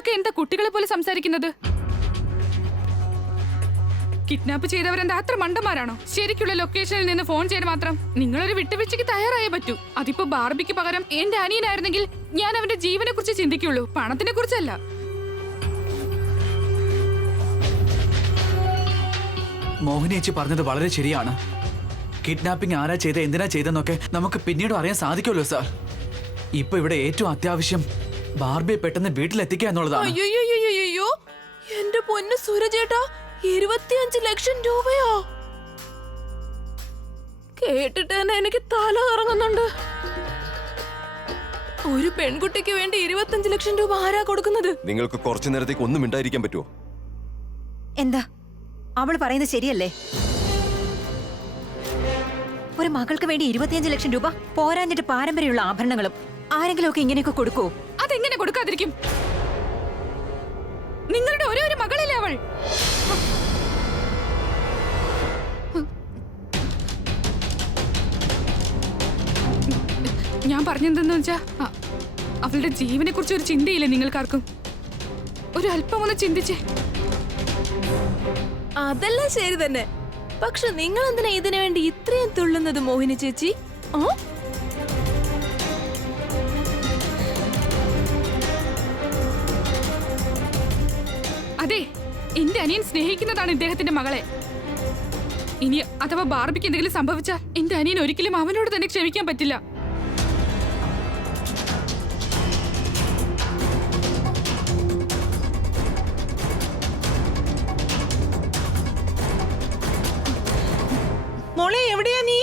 നിങ്ങളൊക്കെ എന്താ കുട്ടികളെ പോലെ സംസാരിക്കുന്നത്? കിഡ്നാപ്പ് ചെയ്തവരെന്താ അത്ര മണ്ടന്മാരാണോ? ശരിക്കുള്ള ലൊക്കേഷനിൽ നിന്ന് ഫോൺ ചെയ്യാൻ മാത്രം നിങ്ങളൊരു വിട്ടുവീഴ്ചയ്ക്ക് തയ്യാറായേ പറ്റൂ. അതിപ്പോ ബാർബിക്ക് പകരം എന്റെ അനിയനായിരുന്നെങ്കിൽ ഞാൻ അവന്റെ ജീവനെ കുറിച്ച് ചിന്തിക്കുള്ളൂ, പണത്തിനെ കുറിച്ചല്ല. മോഹിനി ചേച്ചി പറഞ്ഞത് വളരെ ശരിയാണ്. കിഡ്നാപ്പിംഗ് ആരാ ചെയ്ത, എന്തിനാ ചെയ്തെന്നൊക്കെ നമുക്ക് പിന്നീട് അറിയാൻ സാധിക്കുമല്ലോ സാർ. ഇപ്പൊ ഇവിടെ ഏറ്റവും അത്യാവശ്യം ബാർബിയെ പെട്ടെന്ന് വീട്ടിലെത്തിക്കുക എന്നുള്ളതാണ്. അയ്യോ, എന്റെ പൊന്ന് സൂരജേട്ടാ, 25 ലക്ഷം രൂപയോ? കേട്ടിട്ട് തന്നെ എനിക്ക് തല കറങ്ങുന്നുണ്ട്. ഒരു പെൺകുട്ടിക്ക് വേണ്ടി 25 ലക്ഷം രൂപ ആരാ കൊടുക്കുന്നത്? നിങ്ങൾക്ക് കുറച്ചു നേരത്തേക്ക് ഒന്നും മിണ്ടായിരിക്കാൻ പറ്റുമോ? എന്താ അവള് പറയുന്നത് ശരിയല്ലേ? ഒരു മകൾക്ക് വേണ്ടി 25 ലക്ഷം രൂപ പോരാഞ്ഞിട്ട് പാരമ്പര്യമുള്ള ആഭരണങ്ങളും ആരെങ്കിലും ഒക്കെ ഇങ്ങനെയൊക്കെ കൊടുക്കോ? അതെങ്ങനെ കൊടുക്കാതിരിക്കും? നിങ്ങളുടെ ഒരേ ഒരു മകളല്ലേ അവൾ. ഞാൻ പറഞ്ഞെന്തെന്ന് വെച്ചാ അവളുടെ ജീവനെ കുറിച്ച് ഒരു ചിന്തയില്ലേ നിങ്ങൾക്കാർക്കും? ഒരു അല്പം ഒന്ന് ചിന്തിച്ചേ. അതെല്ലാം ശരി തന്നെ, പക്ഷെ നിങ്ങൾ എന്തിനാ ഇതിനു വേണ്ടി ഇത്രയും തുള്ളുന്നത് മോഹിനി ചേച്ചി? അതെ, എന്റെ അനിയൻ സ്നേഹിക്കുന്നതാണ് ഇദ്ദേഹത്തിന്റെ മകളെ. ഇനി അഥവാ ബാർബിക്ക് എന്തെങ്കിലും സംഭവിച്ചാൽ എന്റെ അനിയൻ ഒരിക്കലും അവനോട് തന്നെ ക്ഷമിക്കാൻ പറ്റില്ല. മോളെ, എവിടെയാ നീ?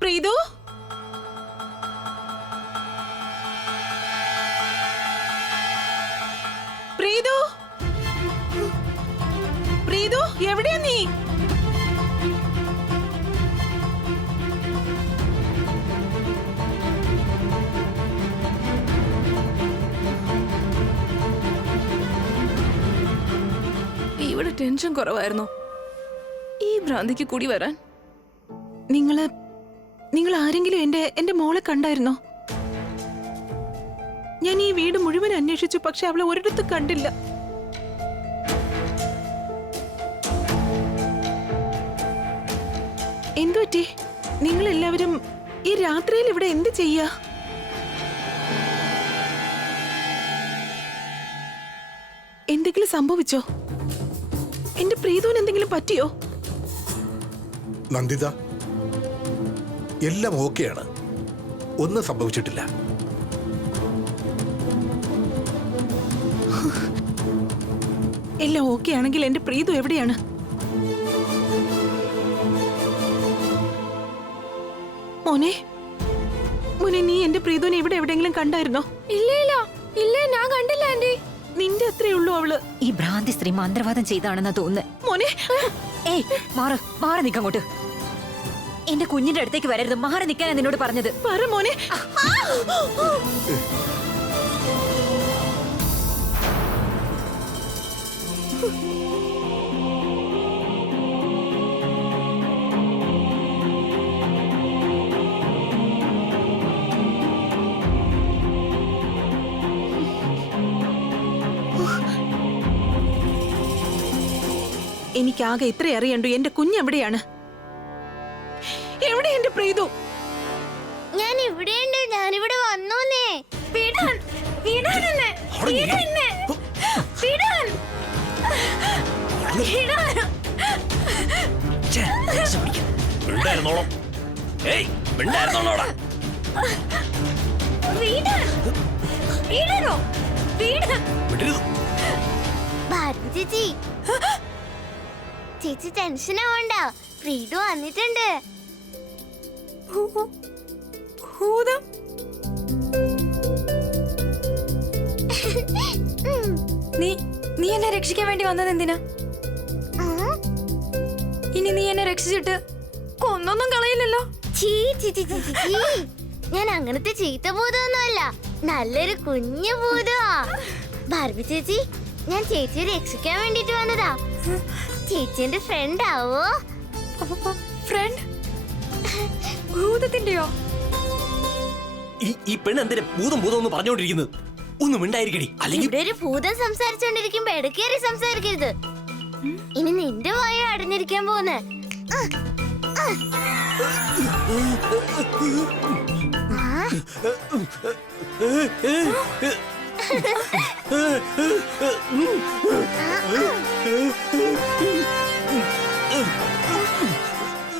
പ്രീതു, പ്രീതു, പ്രീതു, എവിടെയാ നീ? ഇവിടെ ടെൻഷൻ കുറവായിരുന്നു, ഈ ഭ്രാന്തിക്ക് കൂടി വരാൻ. നിങ്ങൾ ആരെങ്കിലും എന്റെ മോളെ കണ്ടായിരുന്നോ? ഞാൻ ഈ വീട് മുഴുവൻ അന്വേഷിച്ചു, പക്ഷെ അവളെ ഒരിടത്ത് കണ്ടില്ല. എന്തുപറ്റി? നിങ്ങൾ എല്ലാവരും ഈ രാത്രിയിൽ ഇവിടെ എന്ത് ചെയ്യാ? എന്തെങ്കിലും സംഭവിച്ചോ? എന്റെ പ്രീതുവിന് എന്തെങ്കിലും പറ്റിയോ? നന്ദിത, എല്ലാം ഓക്കെയാണ്, ഒന്നും സംഭവിച്ചിട്ടില്ല. എല്ലാം ഓക്കെ ആണെങ്കിൽ എന്റെ പ്രീതു എവിടെയാണ്? മോനെ, മോനെ, നീ എന്റെ പ്രീതുവിനെ ഇവിടെ എവിടെയെങ്കിലും കണ്ടായിരുന്നോ? ഇല്ല, ഞാൻ കണ്ടില്ല ആന്റി. നിന്റെ അത്രേ ഉള്ളൂ അവള്. ഈ ഭ്രാന്തി സ്ത്രീ മന്ത്രവാദം ചെയ്താണെന്നാ തോന്നുന്നത്. മോനെ, ഏയ് മാറി നിക്കങ്ങോട്ട്. എന്റെ കുഞ്ഞിന്റെ അടുത്തേക്ക് വരരുത്, മാറി നിൽക്കാനാ നിന്നോട് പറഞ്ഞത്. പറ മോനെ. എനിക്കാകെ ഇത്ര അറിയണ്ടു, എന്റെ കുഞ്ഞെവിടെയാണ്? എവിടെ എന്റെ പ്രീതു? ഞാൻ ഇവിടെയുണ്ട്, ഞാനിവിടെ വന്നോന്നേ. ചേച്ചി, ചേച്ചി ടെൻഷൻ ആവണ്ട, പ്രീതു വന്നിട്ടുണ്ട്. നീ എന്നെ രക്ഷിക്കാൻ വേണ്ടി വന്നത് എന്തിനാ? ഇനി നീ എന്നെ രക്ഷിച്ചിട്ട് കൊന്നൊന്നും കളയില്ലല്ലോ. ഞാൻ അങ്ങനത്തെ ചീത്ത ഭൂതമൊന്നുമല്ല, നല്ലൊരു കുഞ്ഞു ഭൂതമാ. ബാർബി ചേച്ചി, ഞാൻ ചേച്ചിയെ രക്ഷിക്കാൻ വേണ്ടിട്ട് വന്നതാ. ചേച്ചി എന്റെ ഫ്രണ്ട് ആവോ? ഫ്രണ്ട്? ഭൂതത്തിന്റെയോ? ഈ പെണ്ണ് എന്തിനാ ഭൂതം ഭൂതം എന്ന് പറഞ്ഞുകൊണ്ടിരിക്കുന്നത്? ഒന്നും ഉണ്ടായിരിക്കടി, അല്ലെങ്കിൽ ഇവിടെ ഒരു ഭൂതം സംസാരിച്ചോണ്ടിരിക്കുമ്പോ ഇടക്കേറി സംസാരിക്കരുത്. ഇനി നിന്റെ വായ അടഞ്ഞിരിക്കാൻ പോകുന്നേ.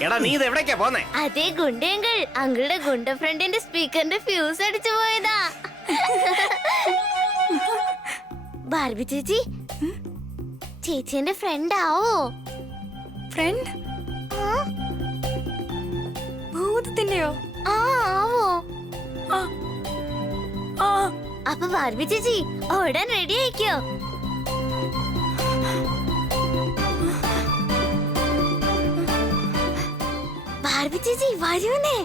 എടാ നീ ഇത് എവിടേക്കാ പോന്നേ? അതേ ഗുണ്ടയങ്കൾ അങ്കിളുടെ ഗുണ്ട ഫ്രണ്ടിന്റെ സ്പീക്കറിന്റെ ഫ്യൂസ് അടിച്ചു പോയതാ. ബാർബി ചേച്ചി, ചേച്ചിന്റെ ഫ്രണ്ട് ആവോ? ഫ്രണ്ട് ഭൂതത്തിന്റെയോ? ആ ആവോ. ആ ആ അപ്പൊ ബാർബി ചേച്ചി ഓടാൻ റെഡി ആയിക്കോ. ബാർബി ചേച്ചി വരൂന്നേ.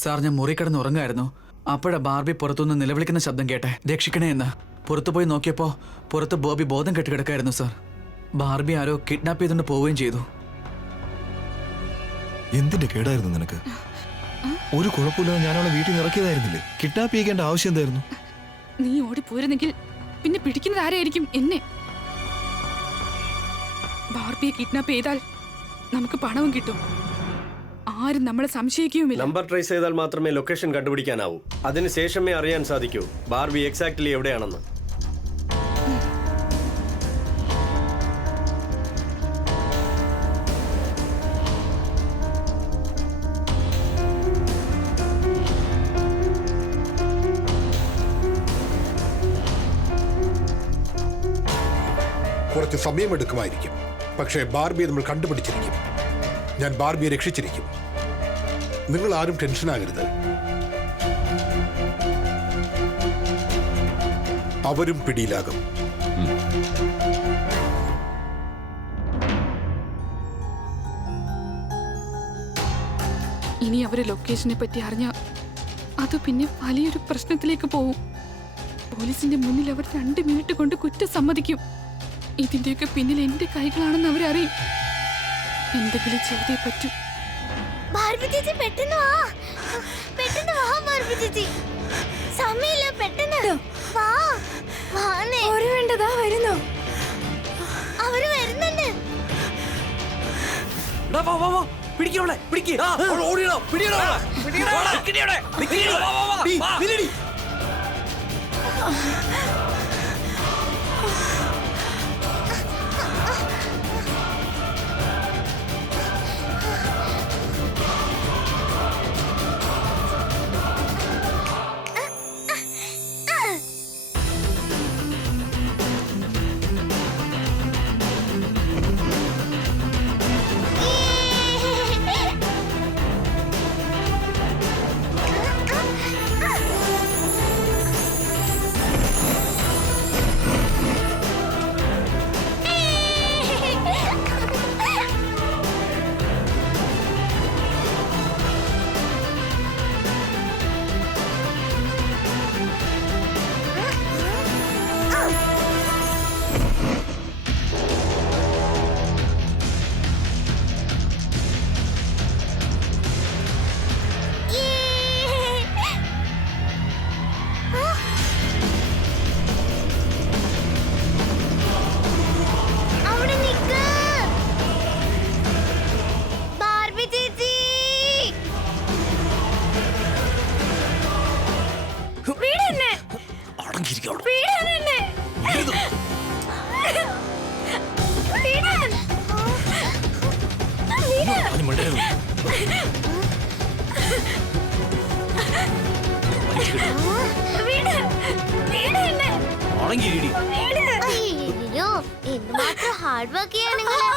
സാർ, ഞാൻ മുറി കിടന്ന് ഉറങ്ങായിരുന്നു. അപ്പോഴാ ബാർബി പുറത്തുനിന്ന് നിലവിളിക്കുന്ന ശബ്ദം കേട്ടെ, രക്ഷിക്കണേ എന്ന്. പുറത്തു പോയി നോക്കിയപ്പോ പുറത്ത് ബോബി ബോധം കെട്ട് കിടക്കായിരുന്നു സാർ. ബാർബി ആരോ കിഡ്നാപ്പ് ചെയ്തുകൊണ്ട് പോവുകയും ചെയ്തു. എന്തിന്റെ കേടായിരുന്നു നിനക്ക്? ഒരു കുഴപ്പമില്ലാതെ ഞാൻ അവളെ വീട്ടിൽ നിന്ന് ഇറക്കിയതായിരുന്നില്ലേ? കിഡ്നാപ്പ് ചെയ്യേണ്ട ആവശ്യം എന്തായിരുന്നു? നീ ഓടിപ്പോയിരുന്നെങ്കിൽ പിന്നെ പിടിക്കുന്നത് ആരായിരിക്കും? എന്നെ. ബാർബിയെ കിഡ്നാപ്പ് ചെയ്താൽ നമുക്ക് പണവും കിട്ടും. ആരും നമ്മളെ സംശയിക്കുമില്ല. നമ്പർ ട്രേസ് ചെയ്താൽ മാത്രമേ ലൊക്കേഷൻ കണ്ടുപിടിക്കാനാവൂ. അതിനുശേഷമേ അറിയാൻ സാധിക്കൂ ബാർബി എക്സാക്ട്ലി എവിടെയാണെന്ന്. കുറച്ച് സമയമെടുക്കുമായിരിക്കും, പക്ഷേ ബാർബിയെ നമ്മൾ കണ്ടുപിടിച്ചിരിക്കും. ഞാൻ ബാർബിയെ രക്ഷിച്ചിരിക്കും. നിങ്ങൾ ആരും ടെൻഷനാകരുത്. അവരും പിടിയിലാകും. ഇനി അവര് ലൊക്കേഷനെ പറ്റി അറിഞ്ഞ അത് പിന്നെ വലിയൊരു പ്രശ്നത്തിലേക്ക് പോവും. പോലീസിന്റെ മുന്നിൽ അവർ 2 മിനിറ്റ് കൊണ്ട് കുറ്റം സമ്മതിക്കും. ഇതിന്റെയൊക്കെ പിന്നിൽ എന്റെ കൈകളാണെന്ന് അവരറിയും. എന്തെങ്കിലും ചെയ്തേ പറ്റൂ. ബാർബി ചേച്ചി പെട്ടെന്ന് വാ, പെട്ടെന്ന് വാ ബാർബി ചേച്ചി. സമയമില്ല, പെട്ടെന്ന് വാ. വാന്നേ. ഒരു വേണ്ടതാ വരുന്നു. അവര് വരുന്നുണ്ട്. അവിടെ നിക്ക് ബാർബി ചേച്ചി. വീടെന്നെ അടങ്ങിയിരിക്കണം. വീടെന്നെ അയ്യോ, എന്ത് മാത്രം ഹാർഡ് വർക്ക് ചെയ്യാ നിങ്ങള്.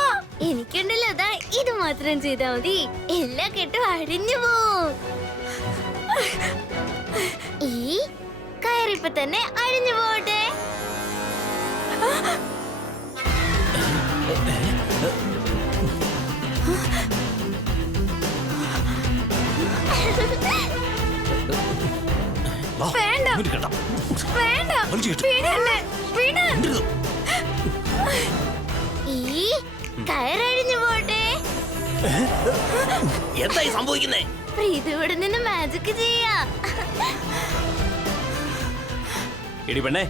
എനിക്കുണ്ടല്ലോ അതാ ഇത് മാത്രം ചെയ്താ മതി, എല്ലാ കെട്ടും അഴിഞ്ഞു പോവും. ഈ കയറിപ്പോ തന്നെ അഴിഞ്ഞു പോട്ടെ. വേണ്ട. വേണ്ട വീടല്ലേ വീട് ഈ കയറഴിഞ്ഞു പോട്ടെ. എന്തായി സംഭവിക്കുന്നേ? പ്രീതി ഇവിടെ നിന്ന് മാജിക് ചെയ്യാ. എടി പെണ്ണേ,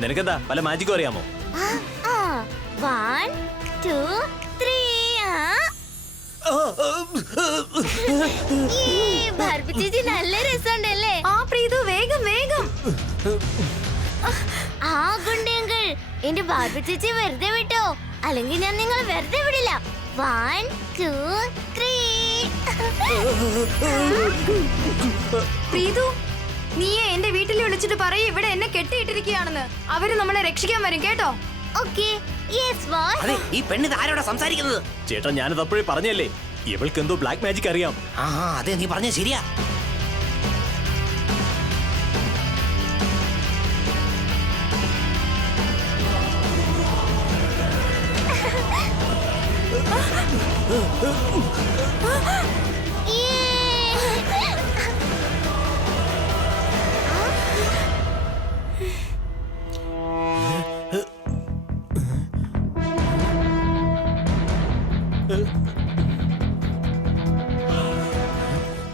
നിനക്കെന്താ വല്ല മാജിക്കും അറിയാമോ? 1 2 3 ബാർബി ചേച്ചി നല്ല രസമുണ്ടല്ലേ? ആ പ്രീതു വേഗം വേഗം. ആ ഗുണ്ടയങ്കിൾ, എന്റെ ബാർബി ചേച്ചി വെറുതെ വിട്ടോ, അല്ലെങ്കിൽ ഞാൻ നിങ്ങൾ വെറുതെ വിടില്ല. 1 2 3. പ്രീതു നീയെ എന്റെ വീട്ടിൽ വിളിച്ചിട്ട് പറയും ഇവിടെ എന്നെ കെട്ടിയിട്ടിരിക്കുകയാണെന്ന്. അവര് നമ്മളെ രക്ഷിക്കാൻ വരും കേട്ടോ. Okay, yes boss. അതെ, ഈ പെണ്ണിത് ആരോടാ സംസാരിക്കുന്നത്? ചേട്ടാ, ഞാനത് അപ്പോഴേ പറഞ്ഞല്ലേ, ഇവൾക്ക് എന്തോ ബ്ലാക്ക് മാജിക് അറിയാം. ആ അതെ, നീ പറഞ്ഞ ശരിയാ.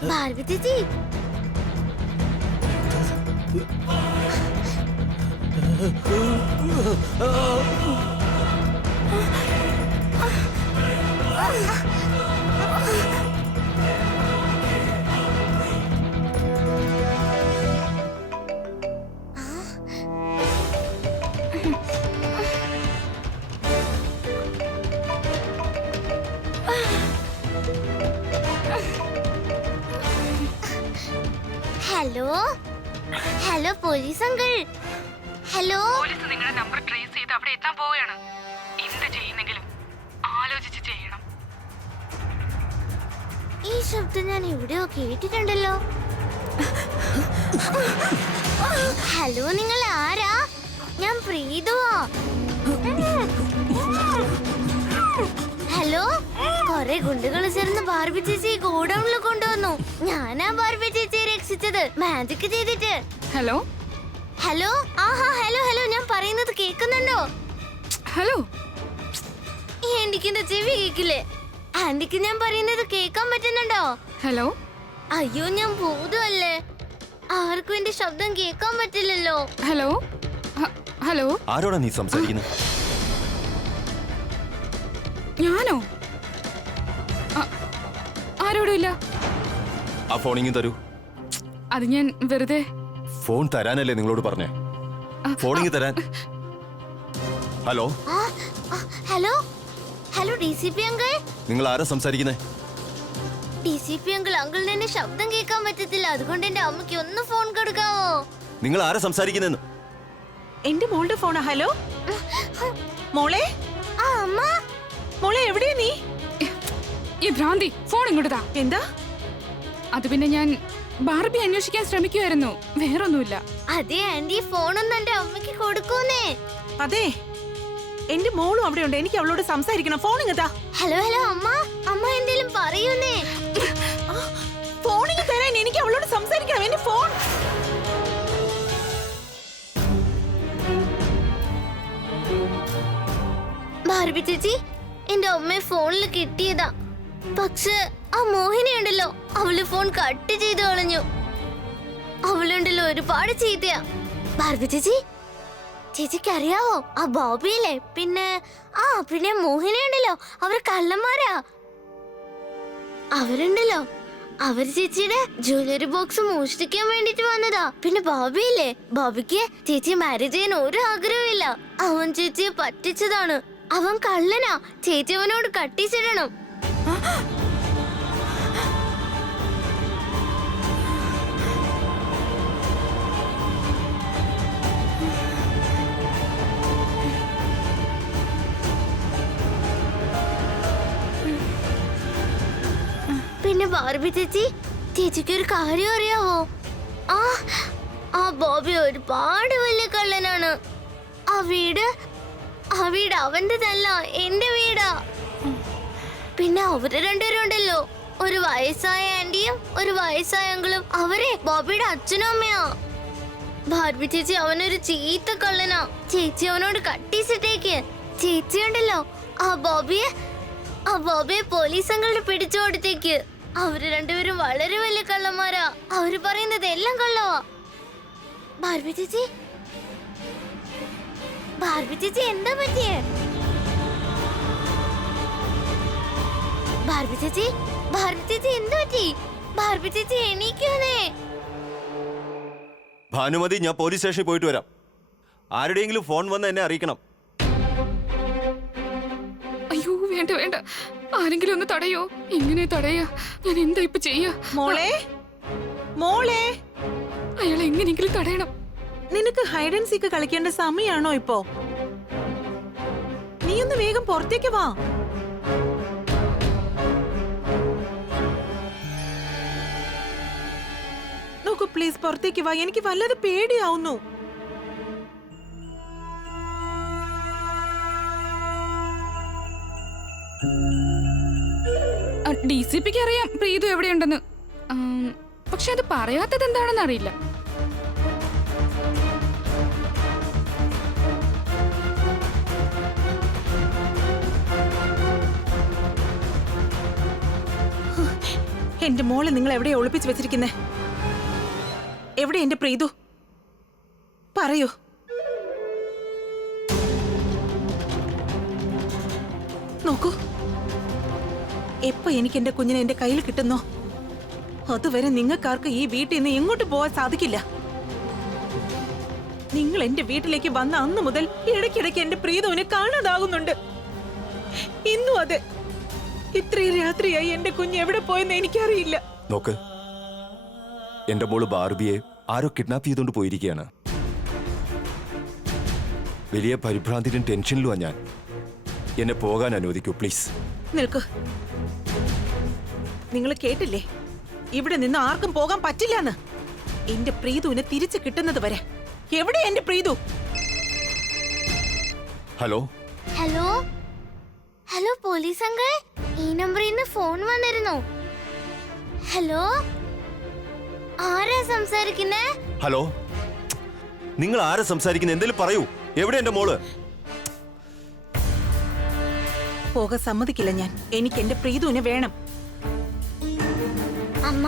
ബാർബി ചേച്ചി, hello hello police uncle. Hello, police നിങ്ങളുടെ നമ്പർ ട്രേസ് ചെയ്ത് അവിടെ എത്താൻ പോവുകയാണ്. എന്ത് ചെയ്യുന്നെങ്കിലും ആലോചിച്ച് ചെയ്യണം. ഈ ശബ്ദം ഞാൻ എവിടെയോ കേട്ടിട്ടുണ്ടല്ലോ. ഹലോ, നിങ്ങൾ ആരാ? ഞാൻ പ്രീതുവാ. ഹലോ, കൊറേ ഗുണ്ടുകൾ ചേർന്ന് ബാർബി ചേച്ചി ഗോഡൌണിൽ കൊണ്ടുവന്നു. ഞാനാ ബാർബി ചേച്ചിയെ രക്ഷിച്ചത് മാജിക് ചെയ്തിട്ട്. ഹലോ ഹലോ, ആഹാ, ഹലോ ഹലോ, ഞാൻ പറയുന്നത് കേൾക്കുന്നുണ്ടോ? ഹലോ, എനിക്ക് എന്റെ ചെവി കേക്കില്ലേ? ആന്റിക്ക് ഞാൻ പറയുന്നത് കേൾക്കാൻ പറ്റുന്നുണ്ടോ? ഹലോ. അയ്യോ, ഞാൻ ഭൂതമല്ലേ, ആർക്കും എന്റെ ശബ്ദം കേൾക്കാൻ പറ്റില്ലല്ലോ. Hello hello. ആരോടാ നീ സംസാരിക്കുന്നത്? ഞാനോ? ആരോടും ഇല്ല. ആ ഫോണിങ് തരൂ. അത് ഞാൻ വെറുതെ. ഫോൺ തരാനല്ലേ നിങ്ങളോട് പറഞ്ഞേ? ഫോണിങ് തരാൻ. Hello hello hello, DCP uncle. നിങ്ങൾ ആരാ സംസാരിക്കുന്നേ? DCP അങ്കിൾ, അങ്കിളിന് എന്റെ ശബ്ദം കേൾക്കാൻ പറ്റത്തില്ല, അതുകൊണ്ട് എന്റെ അമ്മയ്ക്ക് ഒന്ന് ഫോൺ കൊടുക്കാവോ? നിങ്ങൾ ആരാ സംസാരിക്കുന്നെന്ന്? എന്റെ മോളുടെ ഫോണാ. ഹലോ മോളെ, ആ അമ്മ. മോളെ എവിടെയാ നീ? ഈ ഭ്രാന്തി, ഫോൺ ഇങ്ങോട്ട് താ. എന്താ? അത് പിന്നെ ഞാൻ ബാർബി അന്വേഷിക്കാൻ ശ്രമിക്കുമായിരുന്നു, വേറൊന്നുമില്ല. അതെ ആന്റി, ഫോണൊന്നും എന്റെ അമ്മയ്ക്ക് കൊടുക്കൂന്നേ. അതെ, എന്റെ മോളും അവിടെ ഉണ്ട്, എനിക്ക് അവളോട് സംസാരിക്കണം. ഫോൺ ഇങ്ങത്താ. ഹലോ ഹലോ അമ്മ, അമ്മ എന്തേലും പറയൂന്നേ. ഫോണിങ് തരാൻ, എനിക്ക് അവളോട് സംസാരിക്കണം. എന്റെ ഫോൺ. ബാർബി ചേച്ചി, എന്റെ അമ്മയെ ഫോണിൽ കിട്ടിയതാ. പക്ഷെ ആ മോഹിനി ഉണ്ടല്ലോ, അവള് ഫോൺ കട്ട് ചെയ്ത് കളഞ്ഞു. അവളുണ്ടല്ലോ ഒരുപാട് ചീത്തയാ. ബാർബി ചേച്ചി, ചേച്ചിക്ക് അറിയാവോ ആ ബോബിയില്ലേ, പിന്നെ മോഹിനി ഉണ്ടല്ലോ, അവർ കള്ളന്മാരാ. അവരുണ്ടല്ലോ, അവർ ചേച്ചിയുടെ ജ്വല്ലറി ബോക്സ് മോഷ്ടിക്കാൻ വേണ്ടിട്ട് വന്നതാ. പിന്നെ ബോബിയില്ലേ, ബോബിക്ക് ചേച്ചി മാരേജ് ചെയ്യാൻ ഒരു ആഗ്രഹമില്ല. അവൻ ചേച്ചിയെ പറ്റിച്ചതാണ്. അവൻ കള്ളനാ, ചേച്ചി അവനോട് കട്ടിച്ചിടണം. പിന്നെ ബാർബി ചേച്ചി, ചേച്ചിക്ക് ഒരു കാര്യം അറിയാവോ? ആ ബോബി ഒരുപാട് വലിയ കള്ളനാണ്. ആ വീട് അവന്റെതല്ല, എന്റെ വീടാ. പിന്നെ അവര് രണ്ടുപേരും ഉണ്ടല്ലോ, ഒരു വയസ്സായ ആന്റിയും ഒരു വയസ്സായ അങ്കിളും. അവരെ ബോബിയുടെ അച്ഛനും അമ്മയാ. ഭാർബി ചേച്ചി അവനൊരു ചീത്ത കള്ളനാ. ചേച്ചി അവനോട് കട്ടീസിട്ടേക്ക്. ചേച്ചി ഉണ്ടല്ലോ ആ ബോബിയെ പോലീസ് അങ്ങളുടെ പിടിച്ചു കൊടുത്തേക്ക്. അവര് രണ്ടുപേരും വളരെ വലിയ കള്ളന്മാരാ. അവര് പറയുന്നത് എല്ലാം കള്ളവാ. ഭാർബി ചേച്ചി എന്താ പറ്റിയേ? ഭാർബി ചേച്ചി എന്ത് പറ്റി? ഭാർബി ചേച്ചി എണീക്കാനേ. ഭാനുമതി, ഞാൻ പോലീസ് സ്റ്റേഷനിൽ പോയിട്ട് വരാം. ആരുടെയെങ്കിലും ഫോൺ വന്ന് എന്നെ അറിയിക്കണം. അയ്യോ വേണ്ട വേണ്ട, ആരെങ്കിലും ഒന്ന് തടയോ. എങ്ങനെ തടയാ? ഞാൻ എന്താ ഇപ്പൊ ചെയ്യാ? മോളെ അയാൾ എങ്ങനെയെങ്കിലും തടയണം. നിനക്ക് ഹൈഡ് ആൻഡ് സീക്ക് കളിക്കേണ്ട സമയാണോ ഇപ്പോ? നീ ഒന്ന് വേഗം പുറത്തേക്ക് വാ. നോക്കൂ പ്ലീസ്, പുറത്തേക്ക് വാ. എനിക്ക് വല്ലാതെ പേടിയാവുന്നു. DCPക്ക് അറിയാം പ്രീതു എവിടെയുണ്ടെന്ന്. പക്ഷെ അത് പറയാത്തത് എന്താണെന്ന് അറിയില്ല. എന്റെ മോളെ നിങ്ങൾ എവിടെയാ ഒളിപ്പിച്ചു വെച്ചിരിക്കുന്നേ? എവിടെ എന്റെ പ്രീതു? പറയൂ. നോക്കൂ, എപ്പോ എനിക്ക് എന്റെ കുഞ്ഞിനെ എന്റെ കയ്യിൽ കിട്ടുന്നോ അതുവരെ നിങ്ങൾക്കാർക്ക് ഈ വീട്ടിൽ നിന്ന് എങ്ങോട്ട് പോവാൻ സാധിക്കില്ല. നിങ്ങൾ എന്റെ വീട്ടിലേക്ക് വന്ന അന്ന് മുതൽ ഇടയ്ക്കിടയ്ക്ക് എന്റെ പ്രീതുവിനെ കാണാതാകുന്നുണ്ട്. ഇന്നും അതെ. ഇത്രയും രാത്രിയായി എന്റെ കുഞ്ഞ് എവിടെ പോയെന്ന് എനിക്കറിയില്ല. നോക്ക്, എന്റെ മോള് ബാർബിയെ ആരോ കിഡ്നാപ്പ് ചെയ്തുകൊണ്ട് പോയിരിക്കുകയാണ്. വലിയ പരിഭ്രാന്തിലും ടെൻഷനിലുമാ ഞാൻ. എന്നെ പോകാൻ അനുവദിക്കൂ പ്ലീസ്. നിൽക്കൂ. നിങ്ങൾ കേട്ടില്ലേ? ഇവിടെ നിന്ന് ആർക്കും പോകാൻ പറ്റില്ലെന്ന്. എന്റെ പ്രീതുവിനെ തിരിച്ചു കിട്ടുന്നത് വരെ. എവിടെ എന്റെ Preethu? Hello hello police uncle, ഈ നമ്പറിൽ നിന്ന് ഫോൺ വന്നിരുന്നു. ഹലോ, ആരാ സംസാരിക്കുന്നേ? ഹലോ, നിങ്ങൾ ആരാ സംസാരിക്കുന്നത്? എന്തെങ്കിലും പറയൂ. എവിടെ എന്റെ മോള്? പോകാൻ സമ്മതിക്കില്ല ഞാൻ. എനിക്ക് എന്റെ പ്രീതുവിനെ വേണം. അമ്മ